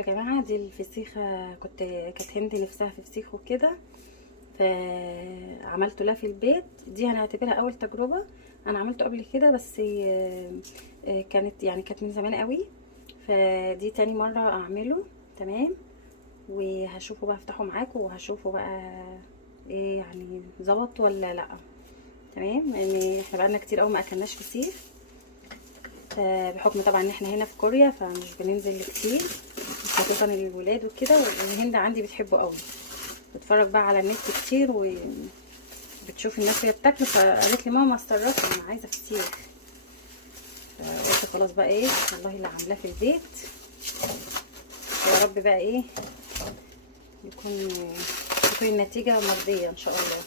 يا جماعه دي الفسيخه، كانت هند نفسها في فسيخ وكده، فعملته لها في البيت. دي هنعتبرها اول تجربه. انا عملته قبل كده بس كانت من زمان قوي، فدي تاني مره اعمله. تمام. وهشوفه بقى، افتحه معاكم وهشوفه بقى ايه يعني ظبط ولا لا. تمام. لان احنا بقالنا كتير قوي ما اكلناش فسيخ، بحكم طبعا ان احنا هنا في كوريا فمش بننزل كتير، خاصه الولاد وكده. والهند عندي بتحبه قوي، بتفرج بقى على النت كتير وبتشوف الناس وهي بتاكله، فقالت لي ماما اتصرفي انا عايزه فسيخ. فقلت خلاص بقى ايه، والله اللي عاملاه في البيت يا رب بقى ايه يكون النتيجه مرضيه ان شاء الله.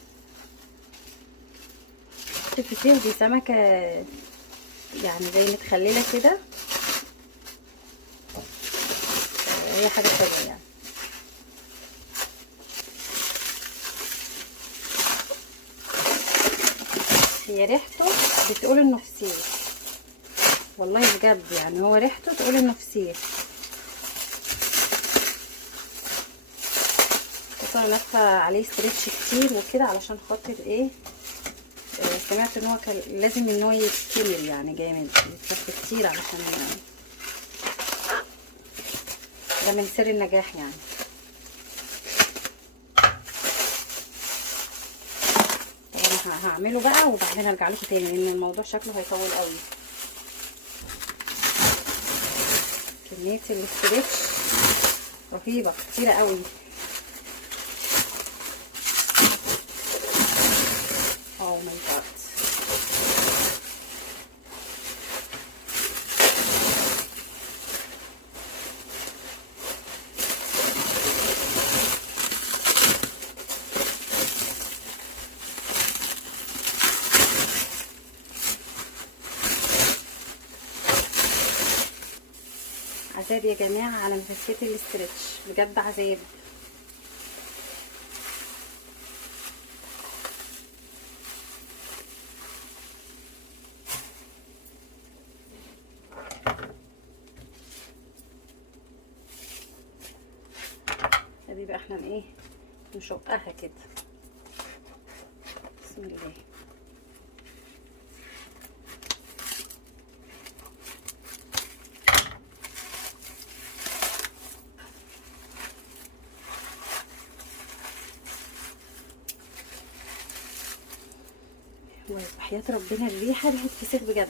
الفسيخ دي سمكه يعني زي متخلله كده، هي حاجه حلوه يعني. هي ريحته بتقول انه فسيخ، والله بجد يعني هو ريحته تقول انه فسيخ. بس انا لفه عليه ستريتش كتير وكده علشان خاطر ايه، سمعت ان هو لازم ان هو يتكمل يعني جامد، يتلف كتير علشان ده من سر النجاح يعني. طبعا هعمله بقى وبعدين هرجع لكم تاني لان الموضوع شكله هيطول قوي. كميه الاستريتش رهيبه كتيره قوي. اوه ماي جاد. عذاب يا جماعه على مفكات الاسترتش، بجد عذاب. ادي بقى احنا ايه نشقها كده. بسم الله. وحياة ربنا الريحه ريحه فسيخ بجد،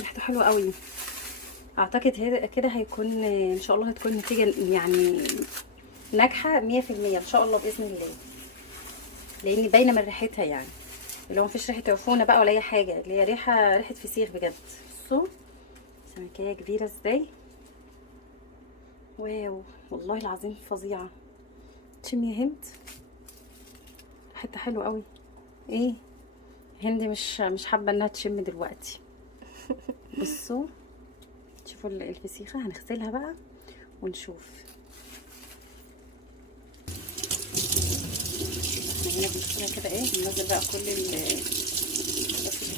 ريحته حلوه قوي. اعتقد كده هيكون ان شاء الله هتكون نتيجه يعني ناجحه 100% ان شاء الله باذن الله، لان باينه من ريحتها يعني، اللي هو مفيش ريحه عفونه بقى ولا اي حاجه، اللي هي ريحه فسيخ بجد. بصوا سمكيه كبيره ازاي، واو والله العظيم فظيعه. تشمي يا هند، ريحتها حلوه قوي. ايه هند مش حابه انها تشم دلوقتي. بصوا شوفوا الفسيخه، هنغسلها بقى ونشوف. احنا هنا بنغسلها كده ايه، بننزل بقى كل اللي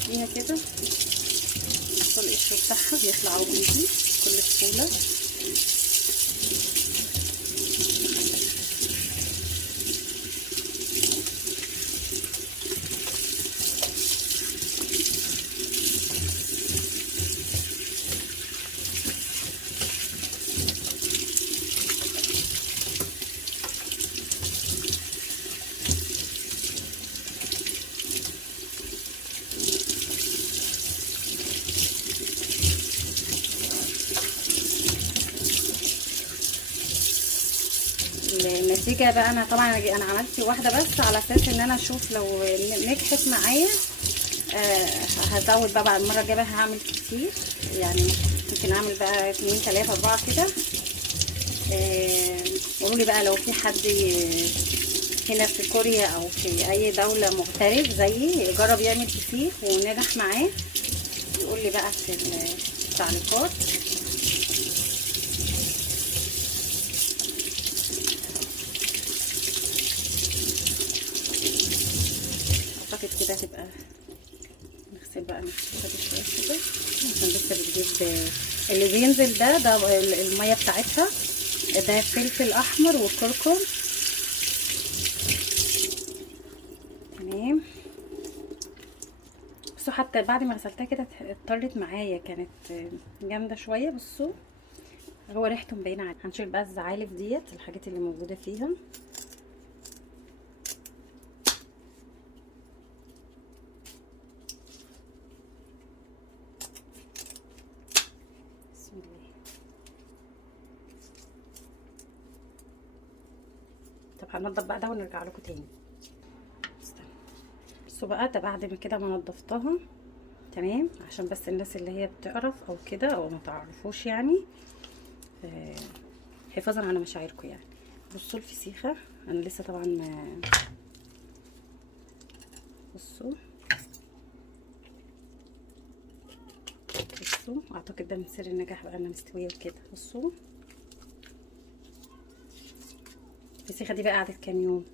فيها كده، كل القشر بتاعها بيطلع وبيجي بكل سهوله. النتيجه بقى انا طبعا انا عملت واحده بس على اساس ان انا اشوف لو نجحت معايا هزود بقى بعد المره الجايه بقى هعمل كتير يعني، ممكن اعمل بقى 2 3 4 كده. قولوا لي بقى لو في حد هنا في كوريا او في اي دوله مغترب زيي جرب يعمل فسيخ ونجح معاه، يقول لي بقى في التعليقات. اعتقد كده هتبقى. نغسل بقى نغسلها شويه كده عشان لسه بتجيب اللي بينزل ده الميه بتاعتها، ده فلفل احمر وكركم. تمام. بصوا حتى بعد ما غسلتها كده اضطرت معايا، كانت جامده شويه. بصوا هو ريحته مبينه عليه. هنشيل بقى الزعالف ديت، الحاجات اللي موجوده فيها. بسم الله. طب هننضف بقى ده ونرجع لكم تاني. بصوا بقى ده بعد ما كده ما نضفتها تمام، عشان بس الناس اللي هي بتعرف او كده او ما تعرفوش يعني، حفاظا على مشاعركم يعني. بصوا الفسيخه انا لسه طبعا بصوا اعتقد ده من سر النجاح بقى انها مستويه وكده. بصوا الفسيخه دي بقى قعدت كام يوم؟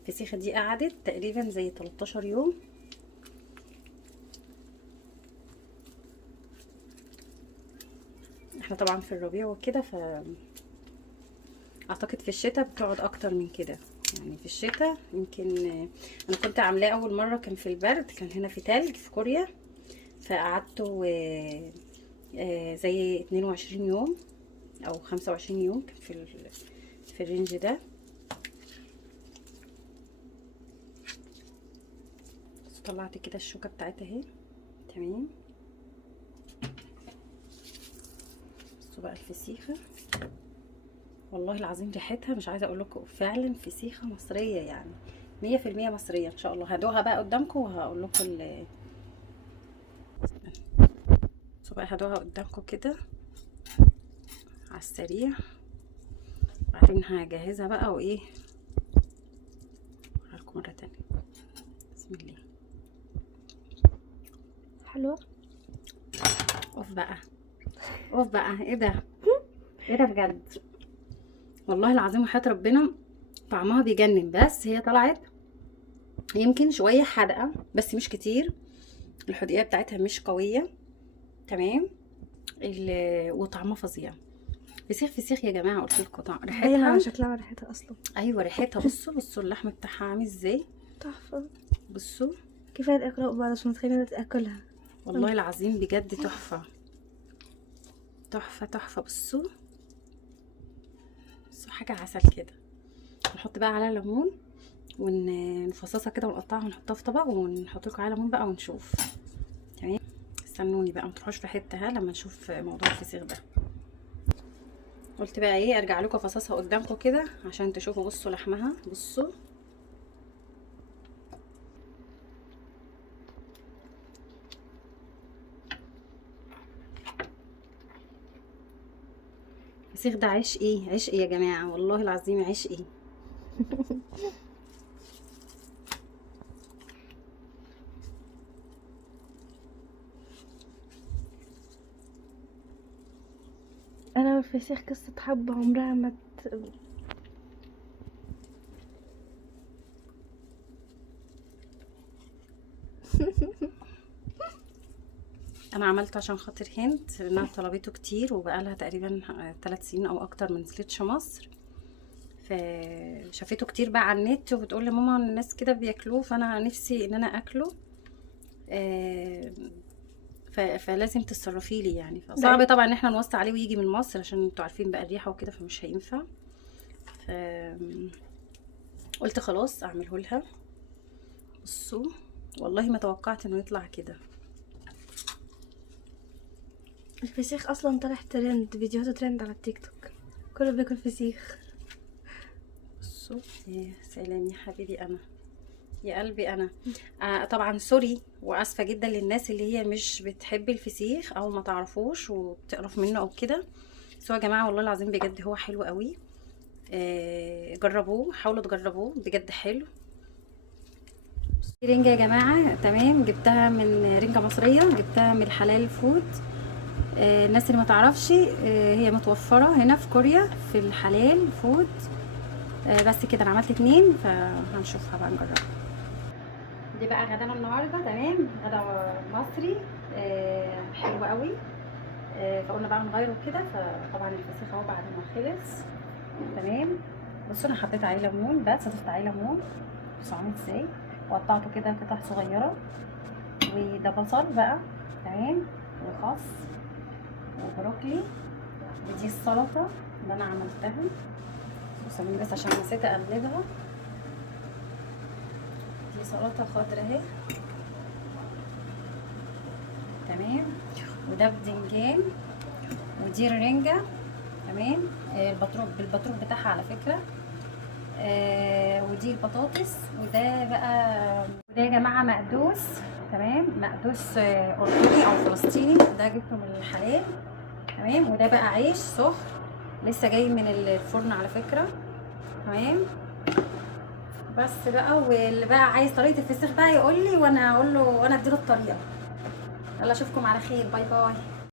الفسيخه دي قعدت تقريبا زي 13 يوم. احنا طبعا في الربيع وكده، ف اعتقد في الشتاء بتقعد اكتر من كده يعني. في الشتاء يمكن انا كنت عاملاه اول مره كان في البرد، كان هنا في تلج في كوريا، فقعدته زي 22 يوم او 25 يوم، كان في الرينج ده. طلعت كده الشوكه بتاعتها اهي تمام. بصوا بقى الفسيخه والله العظيم ريحتها مش عايزه اقول لكم، فعلا فسيخه مصريه يعني 100% مصريه ان شاء الله. هدوقها بقى قدامكم وهقول لكم بصوا بقى هدوقها قدامكم كده على السريع، بعدين هجهزها بقى وايه لكم مره تانية. بسم الله. حلوه. اوف بقى، اوف بقى، ايه ده؟ ايه ده بجد والله العظيم وحياة ربنا طعمها بيجنن. بس هي طلعت يمكن شويه حادقه بس مش كتير، الحدقيه بتاعتها مش قويه تمام، وطعمها فظيع. فسيخ يا جماعه، قلت لكم طعم ريحتها ريحتها شكلها وريحتها اصلا. ايوه ريحتها. بصوا اللحم بتاعها عامل ازاي، تحفه. بصوا كفايه الاكل بقى عشان تخلينا تاكلها والله العظيم بجد تحفه تحفه تحفه. بصوا حاجه عسل كده. نحط بقى عليها ليمون ونفصصها كده ونقطعها ونحطها في طبق ونحط لكم عليها ليمون بقى ونشوف تمام. استنوني بقى ما تروحوش في حته لما نشوف موضوع الفسيخ ده. قلت بقى ايه ارجع لكم افصصها قدامكم كده عشان تشوفوا. بصوا لحمها، بصوا الفسيخ ده عيش ايه، عيش ايه يا جماعه والله العظيم عيش ايه. انا والفسيخ قصه حب عمرها ما انا عملته عشان خاطر هند لانها طلبته كتير وبقالها تقريبا 3 سنين او اكتر من نزلتش مصر، فشافته كتير بقى على النت وبتقول لي ماما الناس كده بياكلوه فانا نفسي ان انا اكله، فلازم تتصرفي لي يعني. فصعب طبعا ان احنا نوصي عليه ويجي من مصر عشان انتوا عارفين بقى الريحه وكده، فمش هينفع. قلت خلاص اعمله لها. بصوا والله ما توقعت انه يطلع كده. الفسيخ اصلا طلع ترند، فيديوهاته ترند على التيك توك، كله بياكل فسيخ. بصوا يا سلام يا حبيبي انا يا قلبي انا. طبعا سوري واسفه جدا للناس اللي هي مش بتحب الفسيخ او ما تعرفوش وبتقرف منه او كده، بس هو يا جماعه والله العظيم بجد هو حلو قوي. جربوه، حاولوا تجربوه بجد حلو. رنجه يا جماعه تمام، جبتها من رنجه مصريه، جبتها من الحلال فود. الناس اللي ما تعرفش هي متوفره هنا في كوريا في الحلال فود. بس كده انا عملت 2 فهنشوفها بقى نجربها. دي بقى غدانا النهارده تمام، غدا مصري حلو قوي. فقلنا بقى نغيره كده. فطبعا الفسيخ اهو بعد ما خلص تمام. بصوا انا حطيت عليه ليمون، بس ضفت عليه ليمون. بصوا عامل ازاي، وقطعته كده قطع صغيره. وده بصل بقى تمام، وخس وبروكلي. ودي السلطه اللي انا عملتها، ثواني بس عشان نسيت اقلبها. دي سلطه خضراء اهي تمام. وده بدنجان، ودي الرنجه تمام. بالبطروخ بتاعها على فكره. ودي البطاطس. وده بقى وده يا جماعه مقدوس تمام، مقدوس اردني او فلسطيني، ده جبته من الحلال تمام. وده بقى عيش سخن لسه جاي من الفرن على فكره تمام. بس بقى، واللي بقى عايز طريقه الفسيخ بقى يقول لي وانا اقول له، وانا اديله الطريقه. يلا اشوفكم على خير، باي باي.